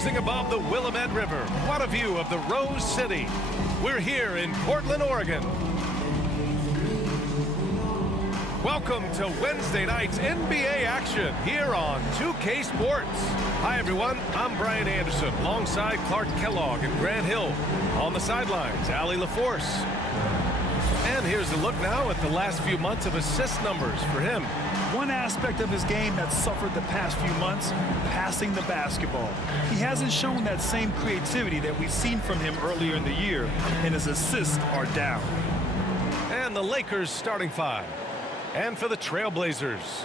cruising above the Willamette River. What a view of the Rose City. We're here in Portland, Oregon. Welcome to Wednesday night's NBA action here on 2K Sports. Hi, everyone. I'm Brian Anderson alongside Clark Kellogg and Grant Hill. On the sidelines, Allie LaForce. And here's a look now at the last few months of assist numbers for him. One aspect of his game that suffered the past few months, passing the basketball. He hasn't shown that same creativity that we've seen from him earlier in the year, and his assists are down. And the Lakers starting five. And for the Trailblazers.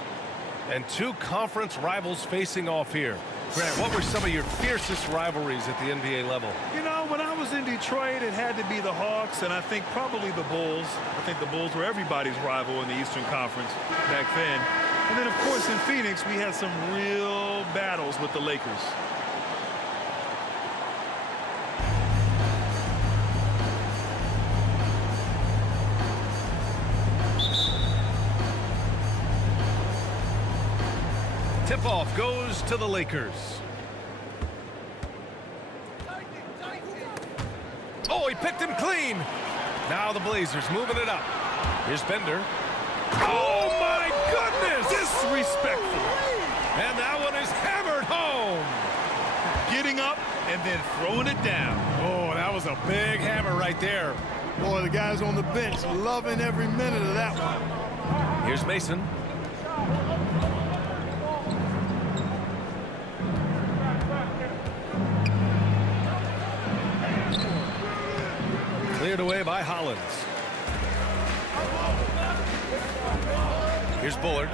And two conference rivals facing off here. Grant, what were some of your fiercest rivalries at the NBA level? You know, when I was in Detroit, it had to be the Hawks, and I think probably the Bulls. I think the Bulls were everybody's rival in the Eastern Conference back then. And then, of course, in Phoenix, we had some real battles with the Lakers. Tip-off goes to the Lakers. Oh, he picked him clean. Now the Blazers moving it up. Here's Bender. Oh, my goodness! Disrespectful. And that one is hammered home. Getting up and then throwing it down. Oh, that was a big hammer right there. Boy, the guys on the bench loving every minute of that one. Here's Mason. Cleared away by Hollins. Here's Bullard.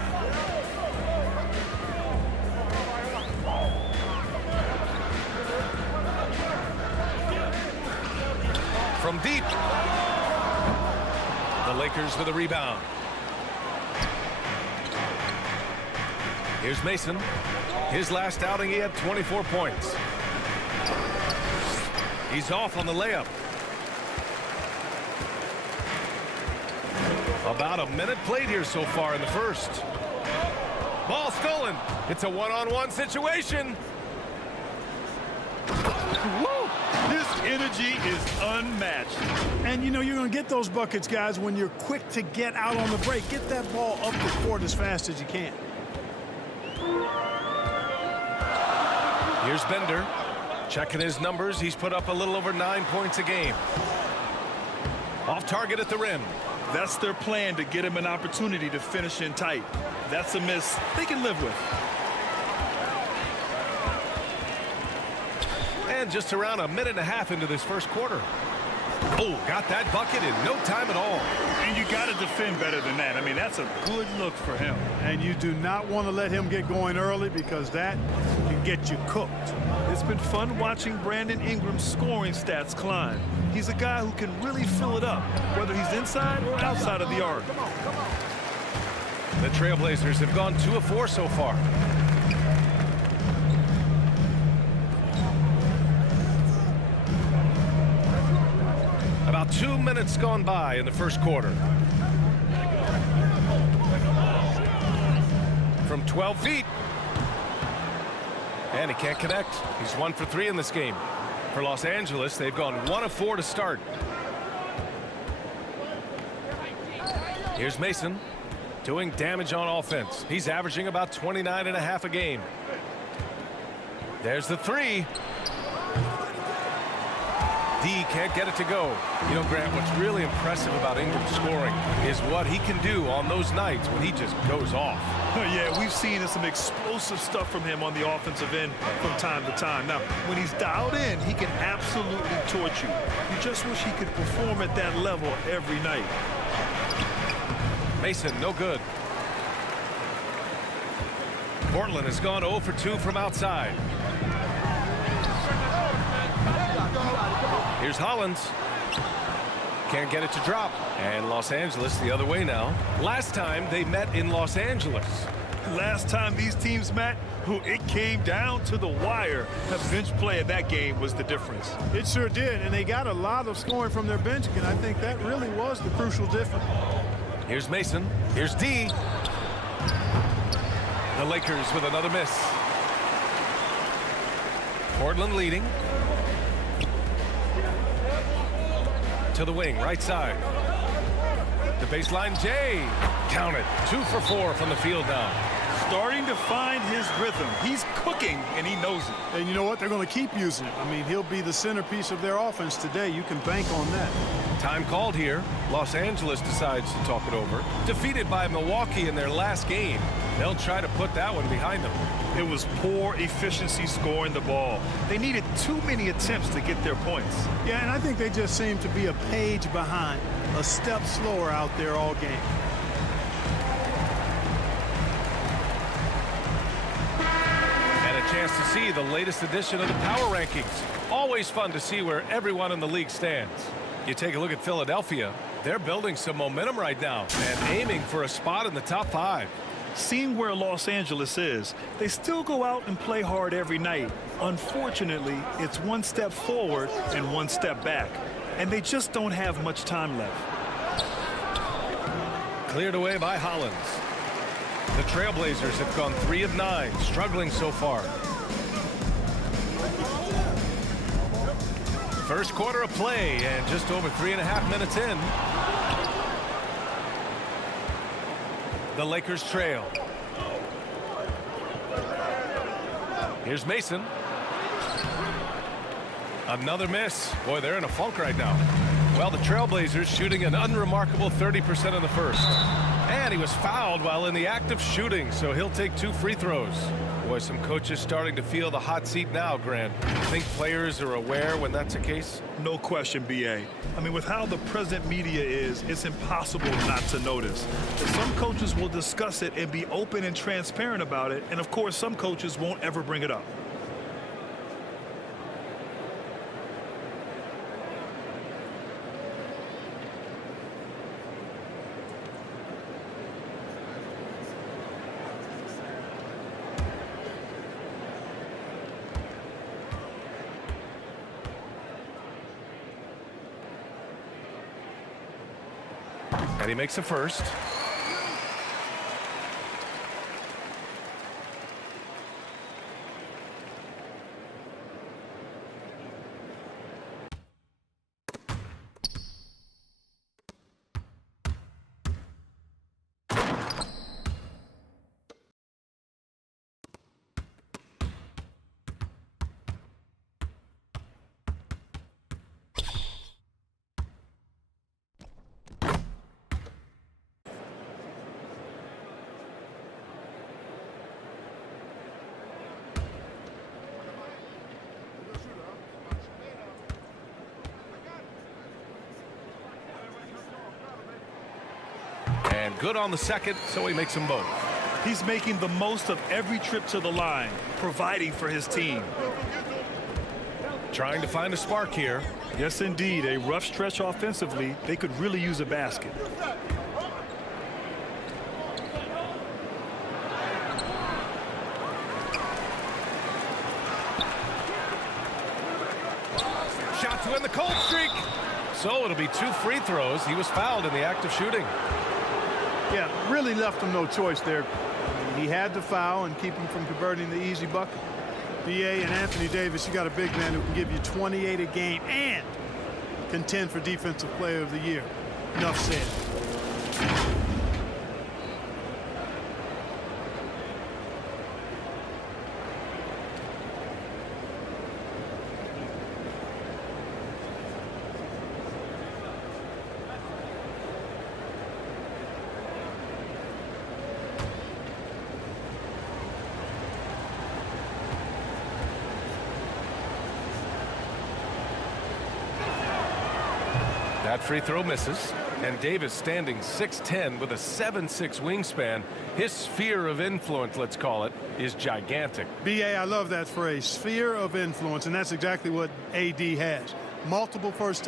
From deep. The Lakers with a rebound. Here's Mason. His last outing, he had 24 points. He's off on the layup. About a minute played here so far in the first. Ball stolen. It's a one-on-one situation. Woo! This energy is unmatched. And, you know, you're going to get those buckets, guys, when you're quick to get out on the break. Get that ball up the court as fast as you can. Here's Bender. Checking his numbers. He's put up a little over 9 points a game. Off target at the rim. That's their plan, to get him an opportunity to finish in tight. That's a miss they can live with. And just around a minute and a half into this first quarter. Oh, got that bucket in no time at all. And you got to defend better than that. I mean, that's a good look for him. And you do not want to let him get going early, because that can get you cooked. It's been fun watching Brandon Ingram's scoring stats climb. He's a guy who can really fill it up, whether he's inside or outside of the arc. The Trailblazers have gone 2 of 4 so far. About 2 minutes gone by in the first quarter. From 12 feet. And he can't connect. He's 1 for 3 in this game. For Los Angeles, they've gone 1 of 4 to start. Here's Mason doing damage on offense. He's averaging about 29.5 a game. There's the three. D can't get it to go. You know, Grant, what's really impressive about Ingram's scoring is what he can do on those nights when he just goes off. Yeah, we've seen some explosive stuff from him on the offensive end from time to time. Now, when he's dialed in, he can absolutely torch you. You just wish he could perform at that level every night. Mason, no good. Portland has gone 0 for 2 from outside. Here's Hollins. Can't get it to drop. And Los Angeles the other way now. Last time they met in Los Angeles. Last time these teams met, it came down to the wire. The bench play in that game was the difference. It sure did, and they got a lot of scoring from their bench, and I think that really was the crucial difference. Here's Mason. Here's D. The Lakers with another miss. Portland leading. To the wing, right side. The baseline, Jay. Count it. 2 for 4 from the field now. Starting to find his rhythm. He's cooking, and he knows it. And you know what? They're going to keep using it. I mean, he'll be the centerpiece of their offense today. You can bank on that. Time called here. Los Angeles decides to talk it over. Defeated by Milwaukee in their last game. They'll try to put that one behind them. It was poor efficiency scoring the ball. They needed too many attempts to get their points. Yeah, and I think they just seem to be a page behind, a step slower out there all game. Chance to see the latest edition of the power rankings. Always fun to see where everyone in the league stands. You take a look at Philadelphia. They're building some momentum right now and aiming for a spot in the top 5. Seeing where Los Angeles is, they still go out and play hard every night. Unfortunately, it's one step forward and one step back, and they just don't have much time left. Cleared away by Hollins. The Trailblazers have gone 3 of 9, struggling so far. First quarter of play and just over 3.5 minutes in. The Lakers trail. Here's Mason. Another miss. Boy, they're in a funk right now. Well, the Trailblazers shooting an unremarkable 30% in the first. And he was fouled while in the act of shooting, so he'll take 2 free throws. Boy, some coaches starting to feel the hot seat now, Grant. Think players are aware when that's the case? No question, B.A. I mean, with how the present media is, it's impossible not to notice. But some coaches will discuss it and be open and transparent about it, and of course, some coaches won't ever bring it up. And he makes the first. And good on the second, so he makes them both. He's making the most of every trip to the line, providing for his team. Trying to find a spark here. Yes, indeed. A rough stretch offensively. They could really use a basket. Shot to end the cold streak. So it'll be 2 free throws. He was fouled in the act of shooting. Yeah, really left him no choice there. He had to foul and keep him from converting the easy bucket. B.A. and Anthony Davis, you got a big man who can give you 28 a game and contend for Defensive Player of the Year. Enough said. That free throw misses, and Davis standing 6'10" with a 7'6" wingspan. His sphere of influence, let's call it, is gigantic. B.A., I love that phrase, sphere of influence, and that's exactly what A.D. has. Multiple first time.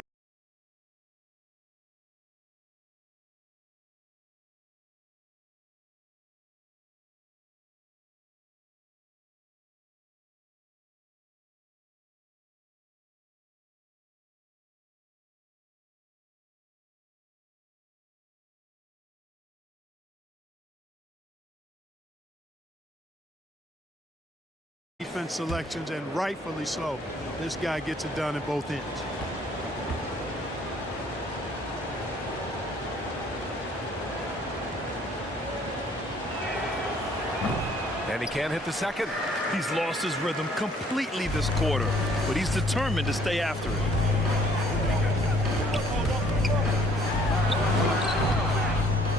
defense selections, and rightfully so. This guy gets it done at both ends. And he can't hit the second. He's lost his rhythm completely this quarter, but he's determined to stay after it.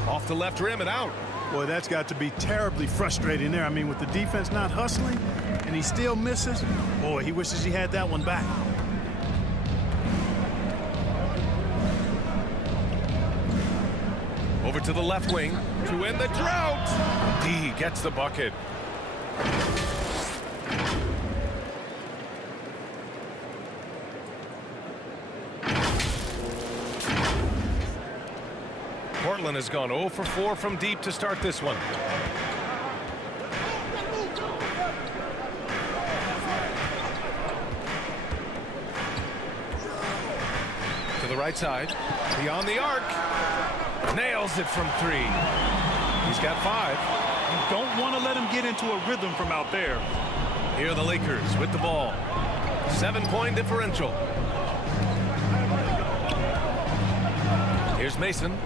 Off the left rim and out. Boy, that's got to be terribly frustrating there. I mean, with the defense not hustling and he still misses, boy, he wishes he had that one back. Over to the left wing to end the drought. D gets the bucket. Portland has gone 0 for 4 from deep to start this one. To the right side, beyond the arc. Nails it from 3. He's got 5. You don't want to let him get into a rhythm from out there. Here are the Lakers with the ball. 7-point differential. Here's Mason.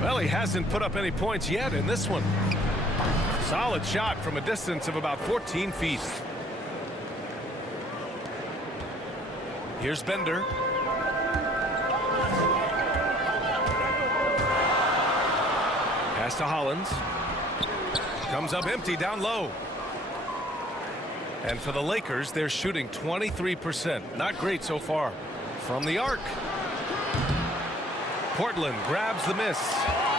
Well, he hasn't put up any points yet in this one. Solid shot from a distance of about 14 feet. Here's Bender. Pass to Hollins. Comes up empty down low. And for the Lakers, they're shooting 23%. Not great so far. From the arc. Portland grabs the miss.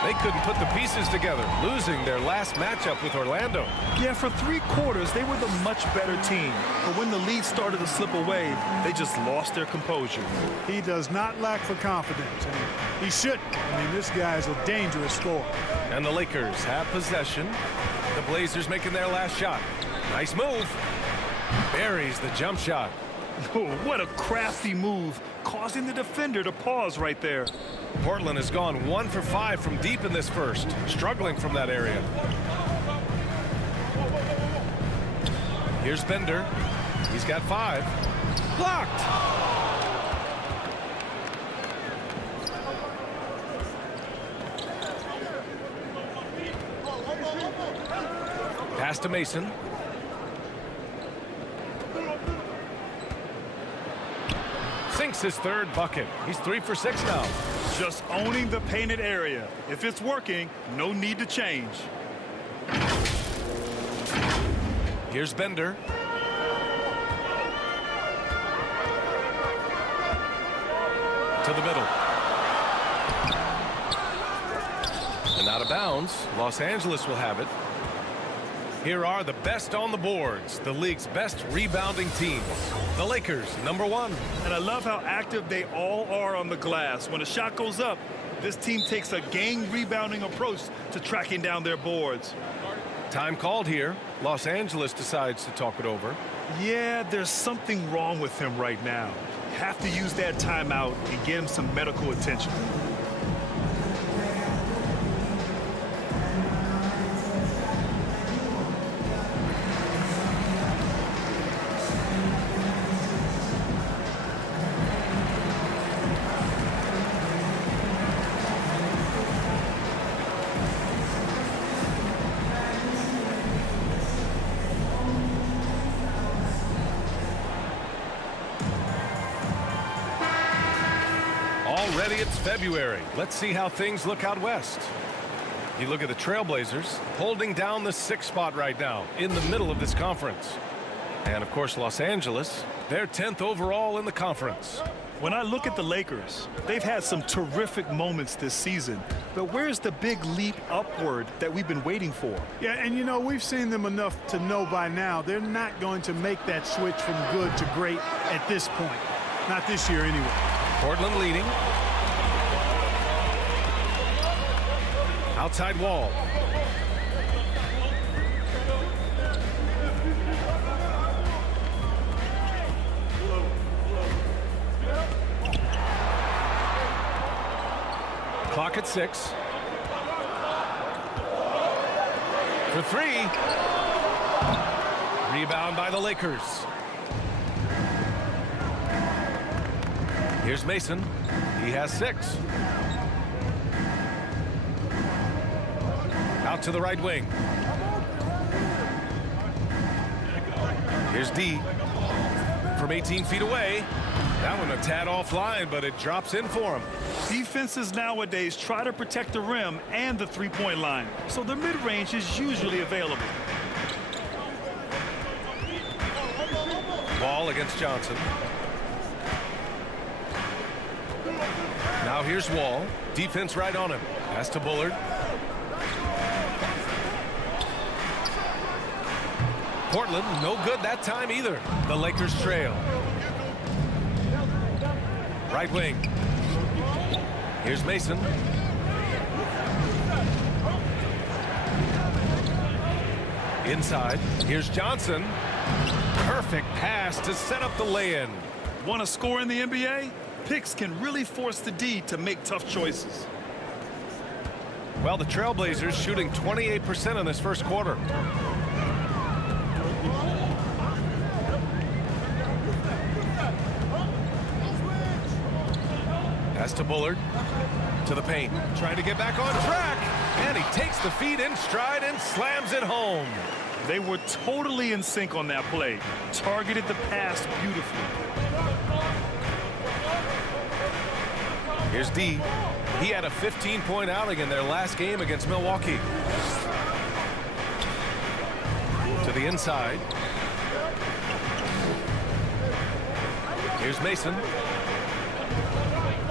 They couldn't put the pieces together, losing their last matchup with Orlando. Yeah, for 3 quarters, they were the much better team. But when the lead started to slip away, they just lost their composure. He does not lack for confidence, and he shouldn't. I mean, this guy is a dangerous scorer. And the Lakers have possession. The Blazers making their last shot. Nice move. Buries the jump shot. Oh, what a crafty move, causing the defender to pause right there. Portland has gone 1 for 5 from deep in this first, struggling from that area. Here's Bender. He's got 5. Blocked. Pass to Mason. Sinks his 3rd bucket. He's 3 for 6 now. Just owning the painted area. If it's working, no need to change. Here's Bender. To the middle. And out of bounds. Los Angeles will have it. Here are the best on the boards, the league's best rebounding teams. The Lakers, number 1. And I love how active they all are on the glass. When a shot goes up, this team takes a game rebounding approach to tracking down their boards. Time called here. Los Angeles decides to talk it over. Yeah, there's something wrong with him right now. Have to use that timeout and get him some medical attention. Already it's February. Let's see how things look out west. You look at the Trailblazers holding down the 6th spot right now in the middle of this conference. And of course Los Angeles, they're 10th overall in the conference. When I look at the Lakers, they've had some terrific moments this season. But where's the big leap upward that we've been waiting for? Yeah, and you know, we've seen them enough to know by now they're not going to make that switch from good to great at this point. Not this year anyway. Portland leading. Outside wall. Clock at 6. For 3. Rebound by the Lakers. Here's Mason. He has 6. Out to the right wing. Here's D from 18 feet away. That one a tad offline, but it drops in for him. Defenses nowadays try to protect the rim and the three-point line, so the mid-range is usually available. Ball against Johnson. Now here's Wall. Defense right on him. Pass to Bullard. Portland, no good that time either. The Lakers trail. Right wing. Here's Mason. Inside. Here's Johnson. Perfect pass to set up the lay-in. Want to score in the NBA? Picks can really force the D to make tough choices. Well, the Trailblazers shooting 28% in this first quarter. Pass to Bullard. To the paint. Trying to get back on track. And he takes the feed in stride and slams it home. They were totally in sync on that play. Targeted the pass beautifully. Here's D. He had a 15-point outing in their last game against Milwaukee. To the inside. Here's Mason.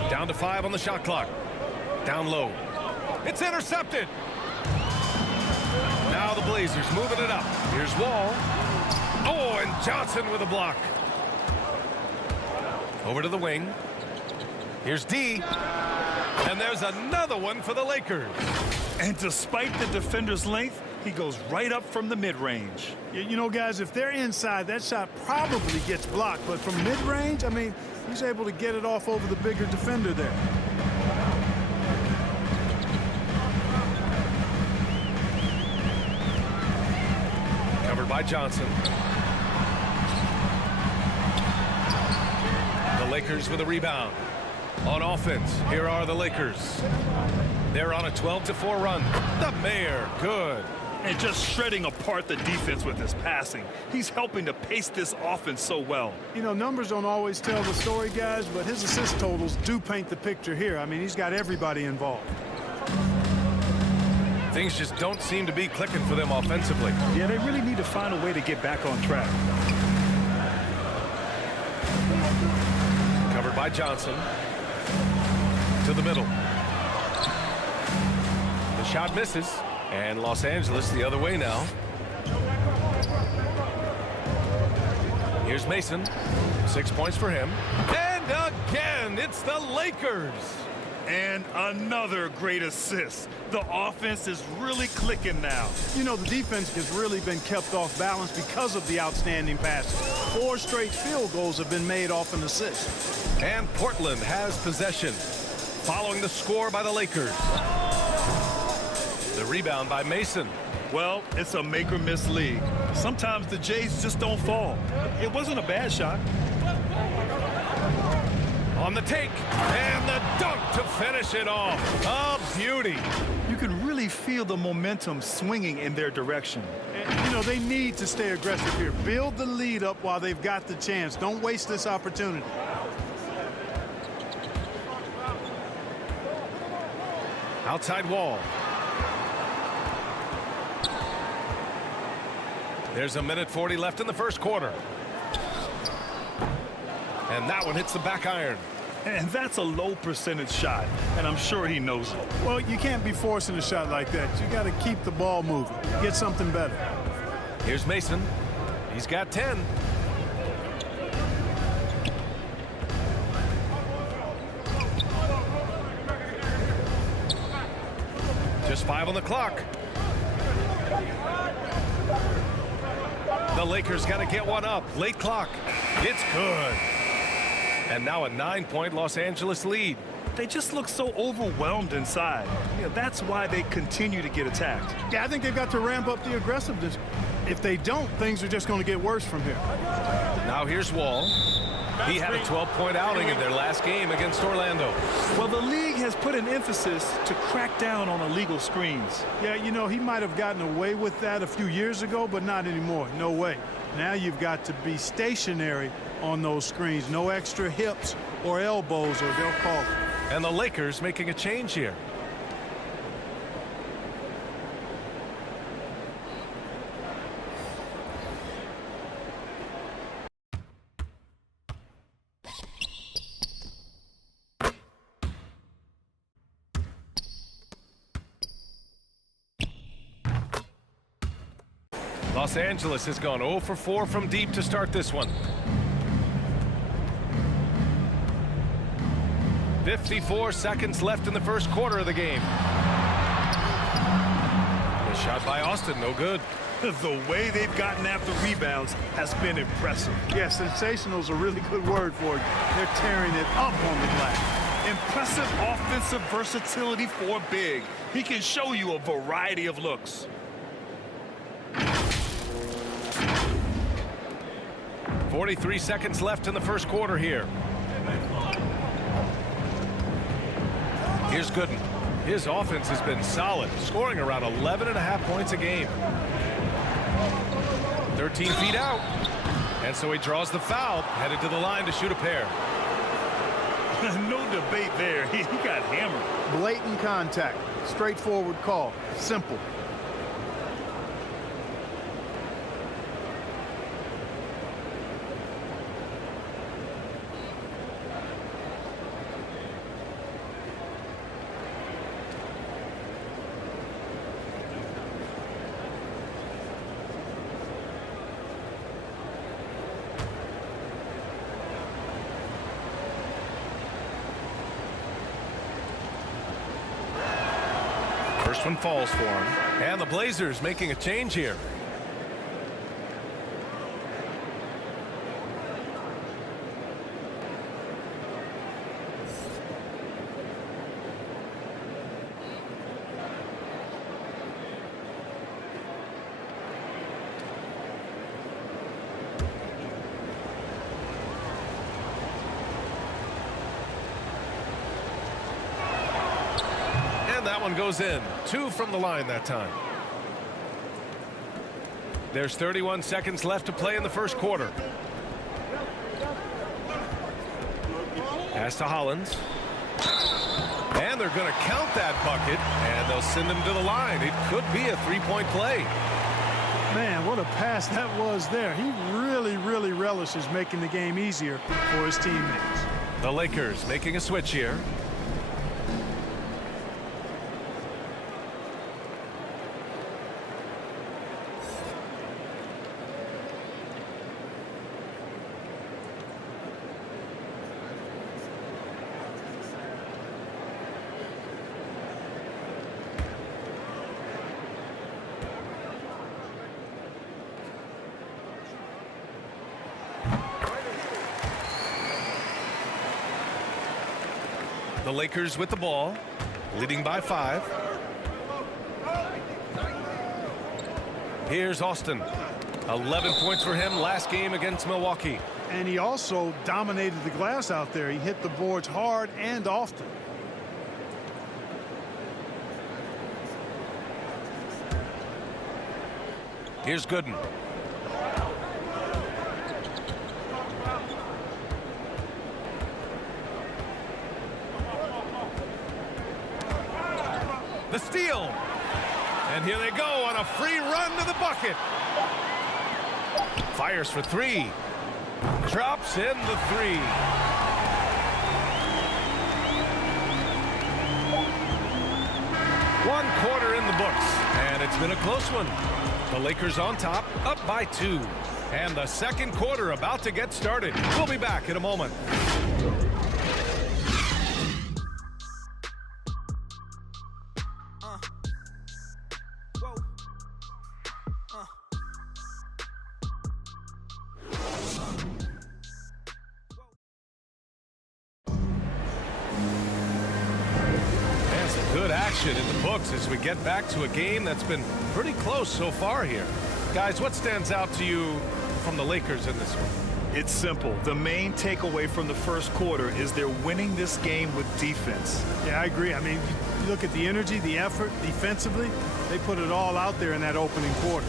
Down to 5 on the shot clock. Down low. It's intercepted. Now the Blazers moving it up. Here's Wall. Oh, and Johnson with a block. Over to the wing. Here's D. And there's another one for the Lakers. And despite the defender's length, he goes right up from the mid-range. You know, guys, if they're inside, that shot probably gets blocked. But from mid-range, I mean, he's able to get it off over the bigger defender there. Covered by Johnson. The Lakers with a rebound. On offense, here are the Lakers. They're on a 12-4 run. The Mayor, good. And just shredding apart the defense with his passing. He's helping to pace this offense so well. You know, numbers don't always tell the story, guys, but his assist totals do paint the picture here. I mean, he's got everybody involved. Things just don't seem to be clicking for them offensively. Yeah, they really need to find a way to get back on track. Covered by Johnson. To the middle. The shot misses. And Los Angeles the other way now. Here's Mason. 6 points for him. And again, it's the Lakers. And another great assist. The offense is really clicking now. You know, the defense has really been kept off balance because of the outstanding passes. 4 straight field goals have been made off an assist. And Portland has possession. Following the score by the Lakers. The rebound by Mason. Well, it's a make or miss league. Sometimes the Jays just don't fall. It wasn't a bad shot. On the take. And the dunk to finish it off. A beauty. You can really feel the momentum swinging in their direction. And, you know, they need to stay aggressive here. Build the lead up while they've got the chance. Don't waste this opportunity. Outside Wall. There's a minute 40 left in the first quarter. And that one hits the back iron. And that's a low percentage shot. And I'm sure he knows it. Well, you can't be forcing a shot like that. You got to keep the ball moving. Get something better. Here's Mason. He's got 10. Just 5 on the clock. The Lakers got to get one up. Late clock. It's good. And now a 9-point Los Angeles lead. They just look so overwhelmed inside. Yeah, that's why they continue to get attacked. Yeah, I think they've got to ramp up the aggressiveness. If they don't, things are just going to get worse from here. Now here's Wall. He had a 12-point outing in their last game against Orlando. Well, the league has put an emphasis to crack down on illegal screens. Yeah, you know, he might have gotten away with that a few years ago, but not anymore. No way. Now you've got to be stationary on those screens. No extra hips or elbows, or they'll call it. And the Lakers making a change here. Los Angeles has gone 0 for 4 from deep to start this one. 54 seconds left in the first quarter of the game. The shot by Austin, no good. The way they've gotten after rebounds has been impressive. Yeah, sensational is a really good word for it. They're tearing it up on the glass. Impressive offensive versatility for big. He can show you a variety of looks. 43 seconds left in the first quarter here. Here's Gooden. His offense has been solid, scoring around 11.5 points a game. 13 feet out. And so he draws the foul, headed to the line to shoot a pair. No debate there. He got hammered. Blatant contact. Straightforward call. Simple. First one falls for him. And the Blazers making a change here. That one goes in. 2 from the line that time. There's 31 seconds left to play in the first quarter. Pass to Hollins. And they're going to count that bucket, and they'll send him to the line. It could be a three-point play. Man, what a pass that was there. He really relishes making the game easier for his teammates. The Lakers making a switch here. The Lakers with the ball, leading by 5. Here's Austin. 11 points for him last game against Milwaukee. And he also dominated the glass out there. He hit the boards hard and often. Here's Gooden. The steal. And here they go on a free run to the bucket. Fires for 3. Drops in the 3. One quarter in the books, and it's been a close one. The Lakers on top, up by 2. And the second quarter about to get started. We'll be back in a moment. Good action in the books as we get back to a game that's been pretty close so far here. Guys, what stands out to you from the Lakers in this one? It's simple. The main takeaway from the first quarter is they're winning this game with defense. Yeah, I agree. I mean, you look at the energy, the effort defensively, they put it all out there in that opening quarter.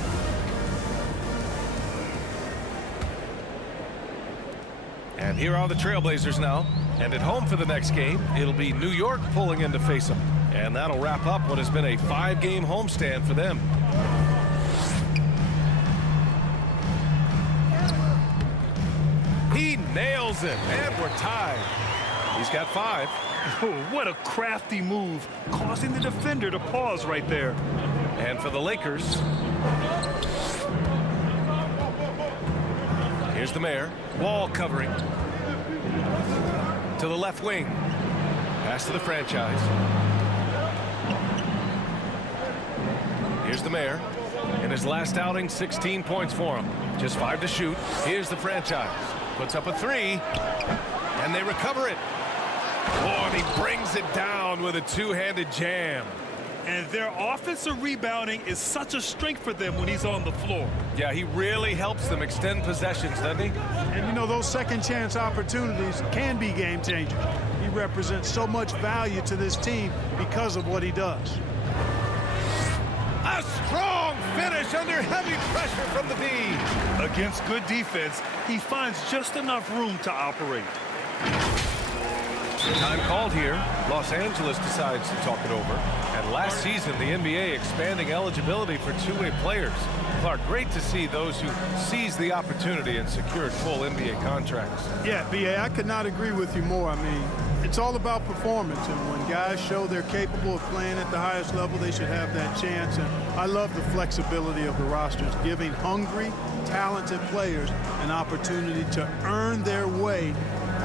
And here are the Trailblazers now. And at home for the next game, it'll be New York pulling in to face them. And that'll wrap up what has been a 5-game homestand for them. He nails it, and we're tied. He's got 5. Oh, what a crafty move, causing the defender to pause right there. And for the Lakers, here's the Mayor. Wall covering. To the left wing. Pass to the franchise. Here's the Mayor. In his last outing, 16 points for him. Just 5 to shoot. Here's the franchise. Puts up a 3. And they recover it. Oh, and he brings it down with a two-handed jam. And their offensive rebounding is such a strength for them when he's on the floor. Yeah, he really helps them extend possessions, doesn't he? And, you know, those second chance opportunities can be game changers. He represents so much value to this team because of what he does. A strong finish under heavy pressure from the D. Against good defense, he finds just enough room to operate. Time called here. Los Angeles decides to talk it over. And last season, the NBA expanding eligibility for two-way players. Clark, great to see those who seized the opportunity and secured full NBA contracts. Yeah, B.A., I could not agree with you more. I mean, it's all about performance, and when guys show they're capable of playing at the highest level, they should have that chance. And I love the flexibility of the rosters, giving hungry, talented players an opportunity to earn their way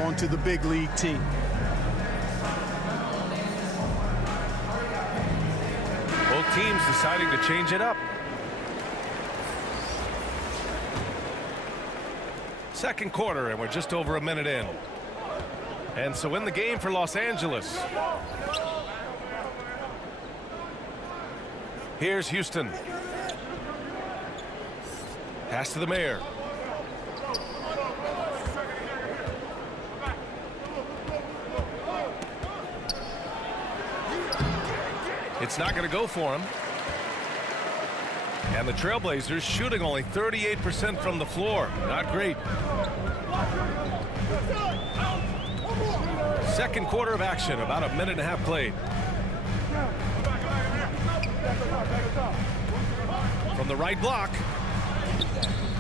onto the big league team. Both teams deciding to change it up. Second quarter, and we're just over a minute in. And so in the game for Los Angeles. Here's Houston. Pass to the Mayor. It's not going to go for him. And the Trailblazers shooting only 38% from the floor. Not great. Second quarter of action, about a minute and a half played. From the right block.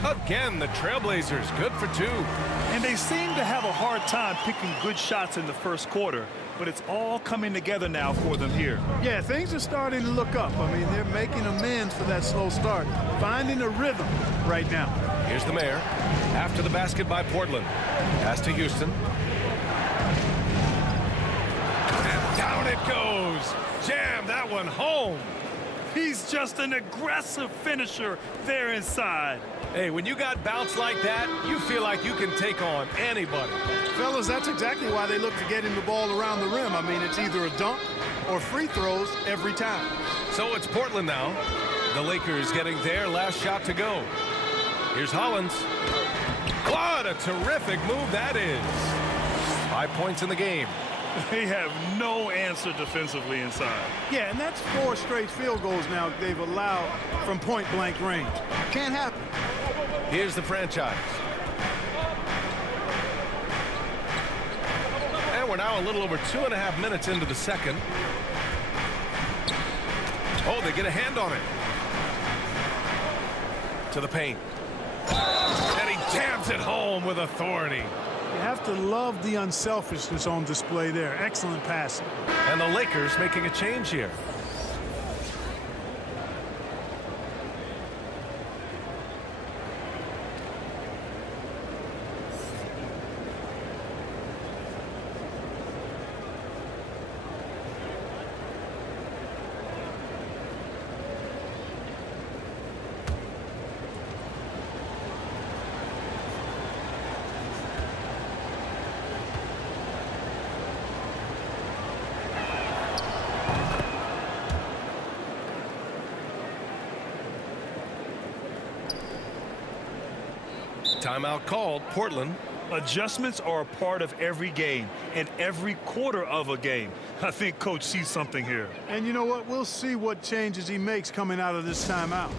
Again, the Trailblazers good for 2. And they seem to have a hard time picking good shots in the first quarter, but it's all coming together now for them here. Yeah, things are starting to look up. I mean, they're making amends for that slow start, finding a rhythm right now. Here's the Mayor. After the basket by Portland. Pass to Houston. And down it goes. Jam that one home. He's just an aggressive finisher there inside. Hey, when you got bounce like that, you feel like you can take on anybody. Fellas, that's exactly why they look to get him the ball around the rim. I mean, it's either a dunk or free throws every time. So it's Portland now. The Lakers getting their last shot to go. Here's Hollins. What a terrific move that is. 5 points in the game. They have no answer defensively inside. Yeah, and that's 4 straight field goals now they've allowed from point-blank range. Can't happen. Here's the franchise. And we're now a little over 2.5 minutes into the second. Oh, they get a hand on it. To the paint. And he jams it home with authority. You have to love the unselfishness on display there. Excellent passing. And the Lakers making a change here. Timeout called. Portland. Adjustments are a part of every game and every quarter of a game. I think Coach sees something here. And you know what? We'll see what changes he makes coming out of this timeout.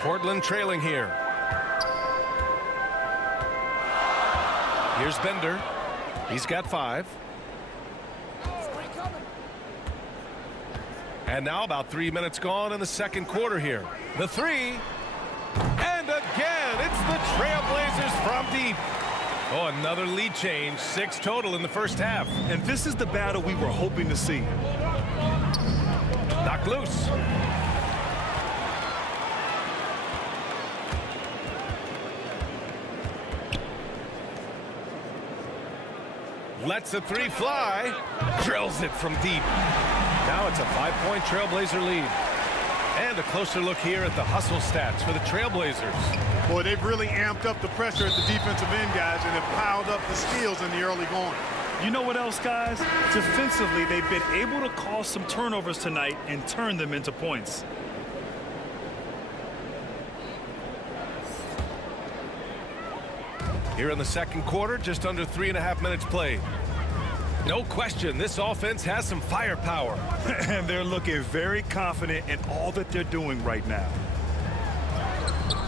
Portland trailing here. Here's Bender. He's got 5. And now about 3 minutes gone in the second quarter here. The 3. And again, it's the Trailblazers from deep. Oh, another lead change. 6 total in the first half. And this is the battle we were hoping to see. Knocked loose. Lets a 3 fly. Drills it from deep. Now it's a 5-point Trailblazer lead. And a closer look here at the hustle stats for the Trailblazers. Boy, they've really amped up the pressure at the defensive end, guys, and have piled up the steals in the early going. You know what else, guys? Defensively, they've been able to cause some turnovers tonight and turn them into points. Here in the second quarter, just under 3.5 minutes played. No question, this offense has some firepower. And they're looking very confident in all that they're doing right now.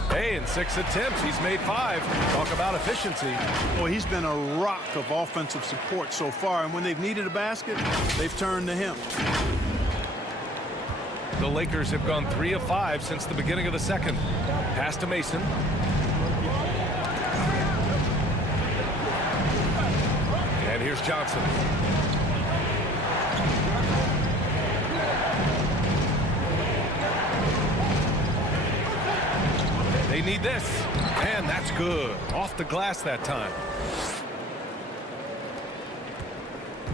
Hey, in 6 attempts, he's made 5. Talk about efficiency. Boy, he's been a rock of offensive support so far, and when they've needed a basket, they've turned to him. The Lakers have gone 3 of 5 since the beginning of the second. Pass to Mason. And here's Johnson. They need this. And that's good. Off the glass that time.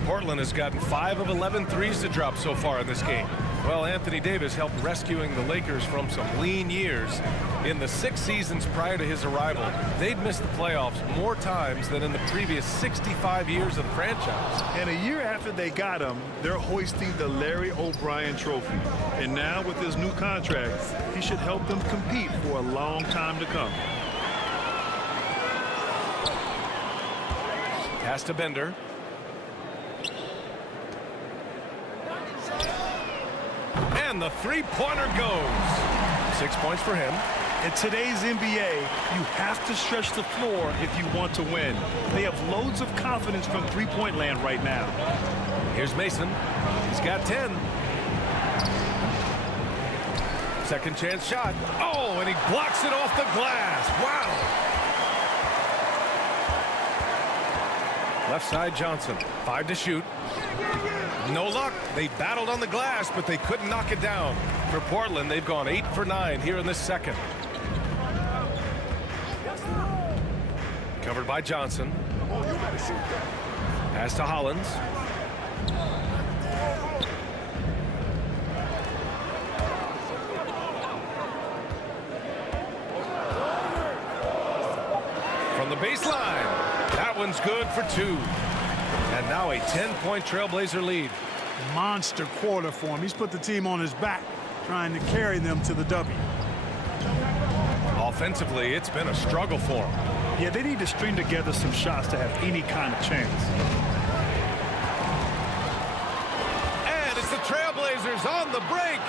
Portland has gotten 5 of 11 threes to drop so far in this game. Well, Anthony Davis helped rescuing the Lakers from some lean years. In the 6 seasons prior to his arrival, they'd missed the playoffs more times than in the previous 65 years of the franchise. And a year after they got him, they're hoisting the Larry O'Brien Trophy. And now with his new contract, he should help them compete for a long time to come. Pass to Bender. And the three-pointer goes. 6 points for him. In today's NBA, you have to stretch the floor if you want to win. They have loads of confidence from three-point land right now. Here's Mason. He's got 10. Second chance shot. Oh, and he blocks it off the glass. Wow. Left side Johnson. 5 to shoot. No luck. They battled on the glass, but they couldn't knock it down. For Portland, they've gone 8 for 9 here in this second. Covered by Johnson. Pass to Hollins. From the baseline. That one's good for 2. And now a 10-point Trailblazer lead. Monster quarter for him. He's put the team on his back, trying to carry them to the W. Offensively, it's been a struggle for them. Yeah, they need to string together some shots to have any kind of chance. And it's the Trailblazers on the break.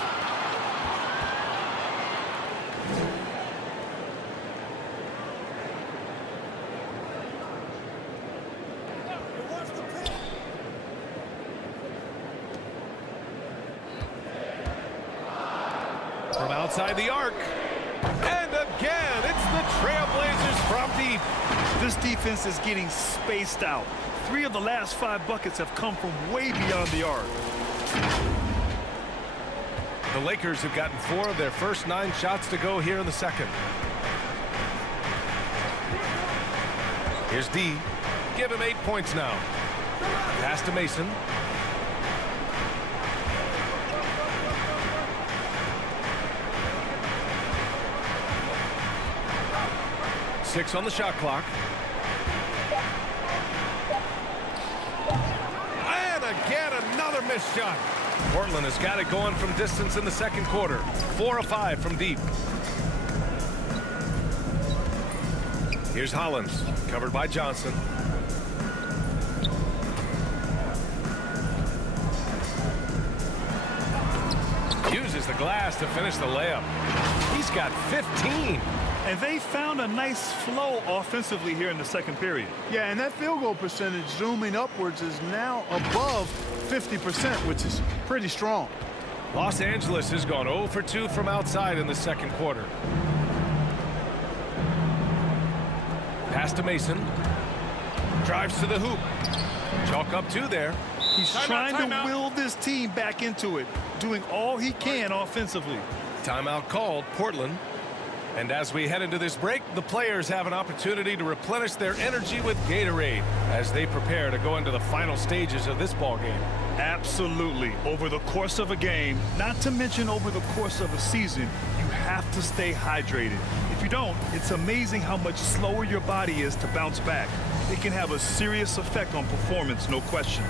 From outside the arc. And the Trailblazers from deep. This defense is getting spaced out. 3 of the last 5 buckets have come from way beyond the arc. The Lakers have gotten 4 of their first 9 shots to go here in the second. Here's D. Give him 8 points now. Pass to Mason. Six on the shot clock. And again, another missed shot. Portland has got it going from distance in the second quarter. 4 of 5 from deep. Here's Hollins, covered by Johnson. Uses the glass to finish the layup. He's got 15. And they found a nice flow offensively here in the second period. Yeah, and that field goal percentage zooming upwards is now above 50%, which is pretty strong. Los Angeles has gone 0 for 2 from outside in the second quarter. Pass to Mason. Drives to the hoop. Chalk up 2 there. He's trying to will this team back into it, doing all he can offensively. Timeout called, Portland. And as we head into this break, the players have an opportunity to replenish their energy with Gatorade as they prepare to go into the final stages of this ball game. Absolutely. Over the course of a game, not to mention over the course of a season, you have to stay hydrated. If you don't, it's amazing how much slower your body is to bounce back. It can have a serious effect on performance, no question.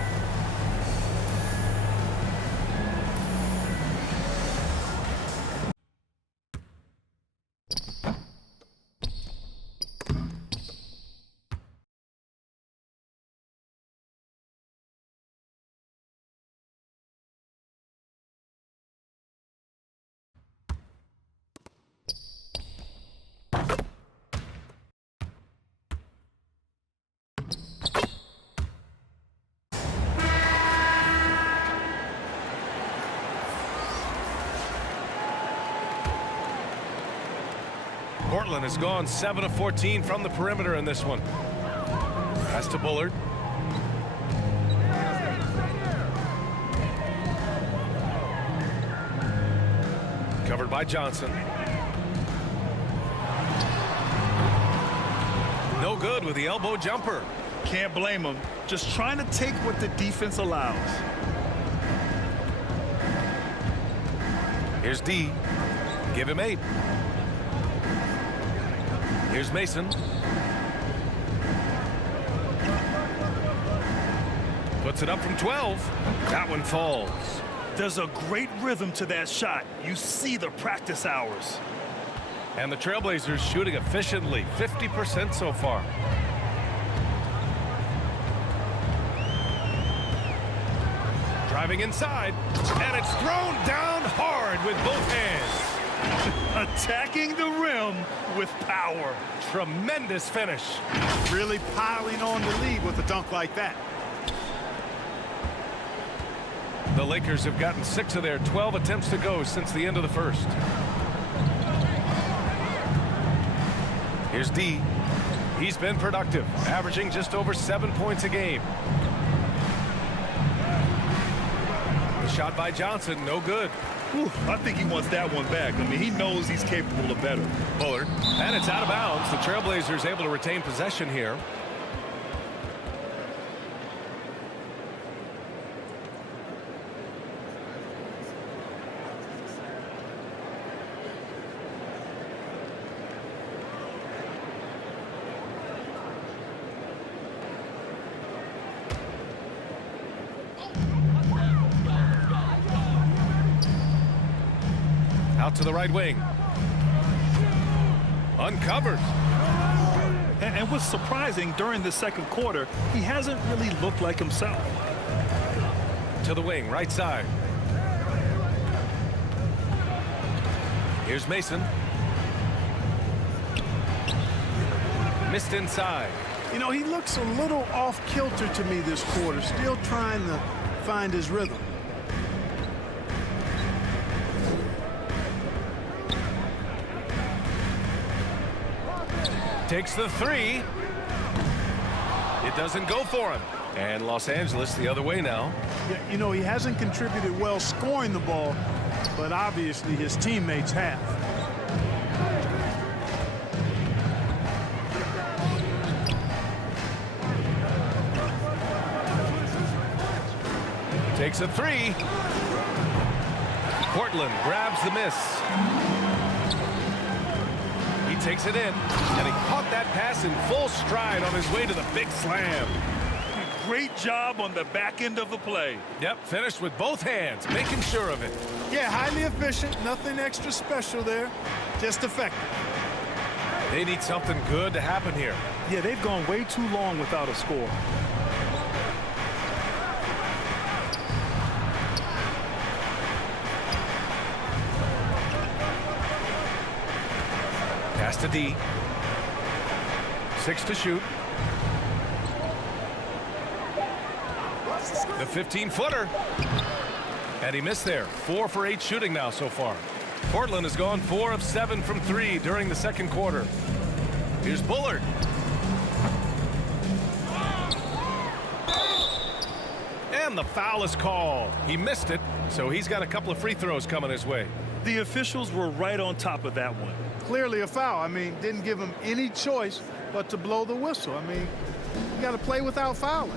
Portland has gone 7 of 14 from the perimeter in this one. Pass to Bullard. Covered by Johnson. No good with the elbow jumper. Can't blame him. Just trying to take what the defense allows. Here's D. Give him 8. Here's Mason. Puts it up from 12. That one falls. There's a great rhythm to that shot. You see the practice hours. And the Trailblazers shooting efficiently, 50% so far. Driving inside, and it's thrown down hard with both hands. Attacking the rim with power. Tremendous finish. Really piling on the lead with a dunk like that. The Lakers have gotten 6 of their 12 attempts to go since the end of the first. Here's D. He's been productive, averaging just over 7 points a game. The shot by Johnson, no good. Whew, I think he wants that one back. I mean, he knows he's capable of better. Bullard, and it's out of bounds. The Trailblazers able to retain possession here. Out to the right wing. Uncovered. And what's surprising, during the second quarter, he hasn't really looked like himself. To the wing, right side. Here's Mason. Missed inside. You know, he looks a little off kilter to me this quarter, still trying to find his rhythm. Takes the three. It doesn't go for him. And Los Angeles the other way now. Yeah, you know, he hasn't contributed well scoring the ball, but obviously his teammates have. Takes a three. Portland grabs the miss. He takes it in, and he caught that pass in full stride on his way to the big slam. Great job on the back end of the play. Yep, finished with both hands, making sure of it. Yeah, highly efficient, nothing extra special there, just effective. They need something good to happen here. Yeah, they've gone way too long without a score. Pass to D. 6 to shoot. The 15-footer. And he missed there. 4 for 8 shooting now so far. Portland has gone 4 of 7 from 3 during the second quarter. Here's Bullard. And the foul is called. He missed it, so he's got a couple of free throws coming his way. The officials were right on top of that one. Clearly a foul. I mean, didn't give him any choice but to blow the whistle. I mean, you got to play without fouling.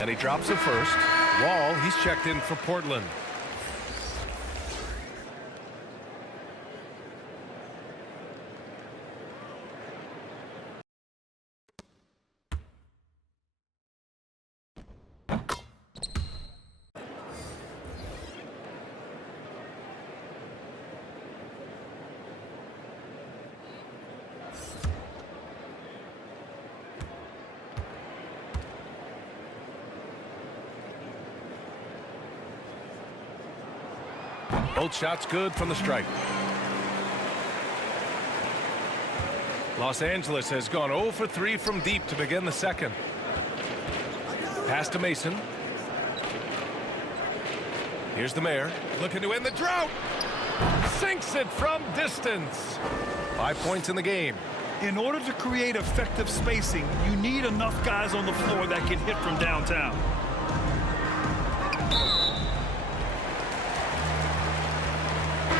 And he drops it first. Wall, he's checked in for Portland. Both shots good from the stripe. Los Angeles has gone 0 for 3 from deep to begin the second. Pass to Mason. Here's the Mayor looking to end the drought. Sinks it from distance. 5 points in the game. In order to create effective spacing, you need enough guys on the floor that can hit from downtown.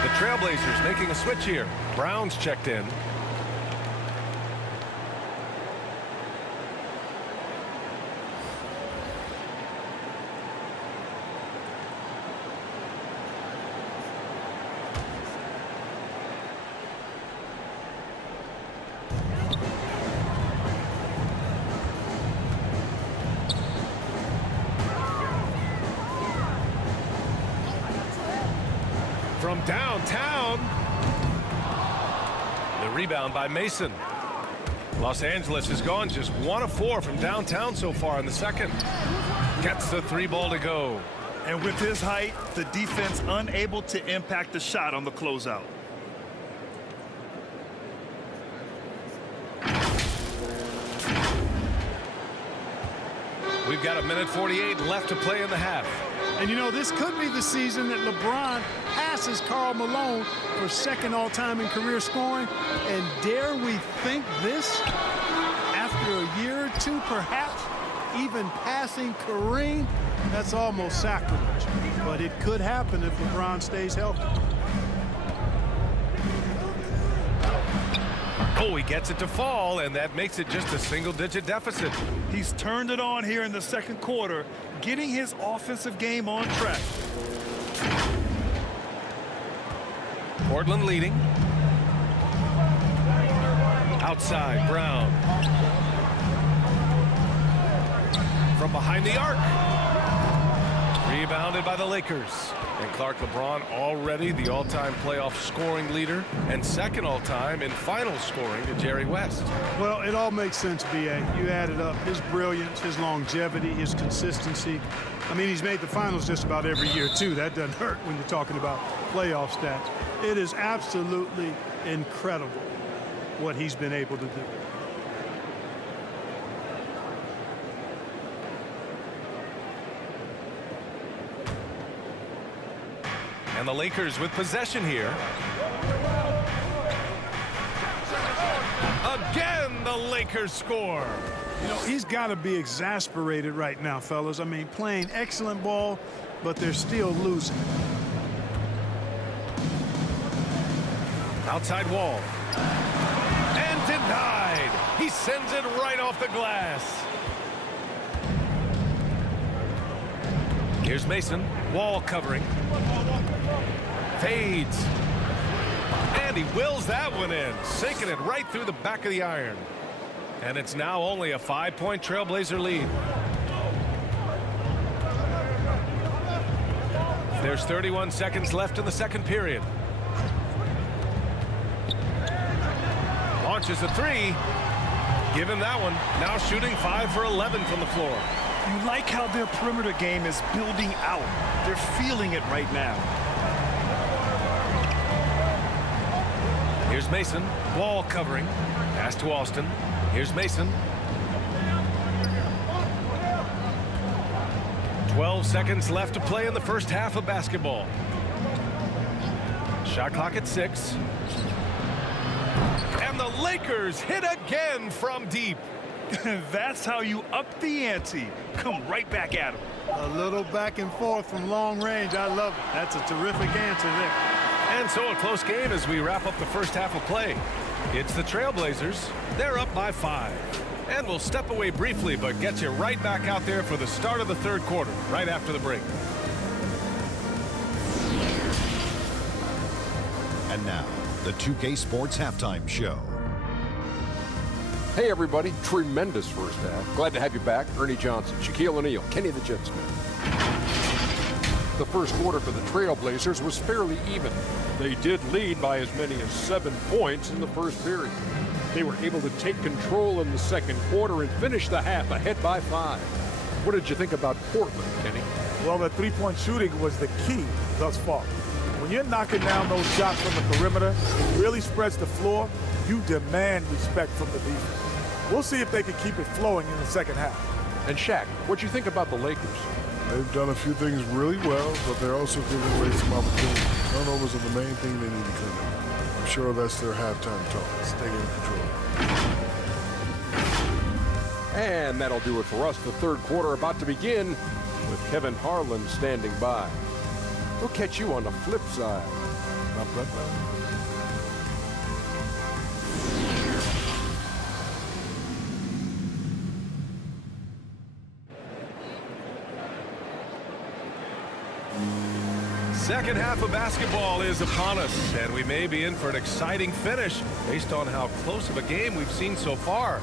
The Trailblazers making a switch here. Brown's checked in. From downtown. The rebound by Mason. Los Angeles has gone just 1 of 4 from downtown so far in the second. Gets the 3 ball to go. And with his height, the defense unable to impact the shot on the closeout. We've got 1:48 left to play in the half. And you know, this could be the season that LeBron passes Karl Malone for second all-time in career scoring. And dare we think this? After a year or two, perhaps even passing Kareem? That's almost sacrilege. But it could happen if LeBron stays healthy. Oh, he gets it to fall, and that makes it just a single-digit deficit. He's turned it on here in the second quarter, getting his offensive game on track. Portland leading. Outside, Brown. From behind the arc. Rebounded by by the Lakers. And Clark, LeBron already the all-time playoff scoring leader and second all-time in final scoring to Jerry West. Well, it all makes sense, B.A. You added up his brilliance, his longevity, his consistency. I mean, he's made the finals just about every year, too. That doesn't hurt when you're talking about playoff stats. It is absolutely incredible what he's been able to do. And the Lakers with possession here. Again, the Lakers score. You know, he's got to be exasperated right now, fellas. I mean, playing excellent ball, but they're still losing. Outside wall. And denied. He sends it right off the glass. Here's Mason. Wall covering. Fades. And he wills that one in, sinking it right through the back of the iron. And it's now only a 5-point Trailblazer lead. There's 31 seconds left in the second period. Launches a three. Give him that one. Now shooting 5 for 11 from the floor. You like how their perimeter game is building out. They're feeling it right now. Here's Mason. Wall covering. Pass to Austin. Here's Mason. 12 seconds left to play in the first half of basketball. Shot clock at 6. And the Lakers hit again from deep. That's how you up the ante. Come right back at him. A little back and forth from long range. I love it. That's a terrific answer there. And so a close game as we wrap up the first half of play. It's the Trailblazers. They're up by 5. And we'll step away briefly, but get you right back out there for the start of the third quarter, right after the break. And now, the 2K Sports Halftime Show. Hey everybody, tremendous first half. Glad to have you back. Ernie Johnson, Shaquille O'Neal, Kenny the Jet Smith. The first quarter for the Trailblazers was fairly even. They did lead by as many as 7 points in the first period. They were able to take control in the second quarter and finish the half ahead by 5. What did you think about Portland, Kenny? Well, the three-point shooting was the key thus far. When you're knocking down those shots from the perimeter, it really spreads the floor. You demand respect from the defense. We'll see if they can keep it flowing in the second half. And Shaq, what'd you think about the Lakers? They've done a few things really well, but they're also giving away some opportunities. Turnovers are the main thing they need to clean up. I'm sure that's their halftime talk. Stay in control. And that'll do it for us. The third quarter about to begin with Kevin Harlan standing by. We'll catch you on the flip side. Not right now. Second half of basketball is upon us, and we may be in for an exciting finish based on how close of a game we've seen so far.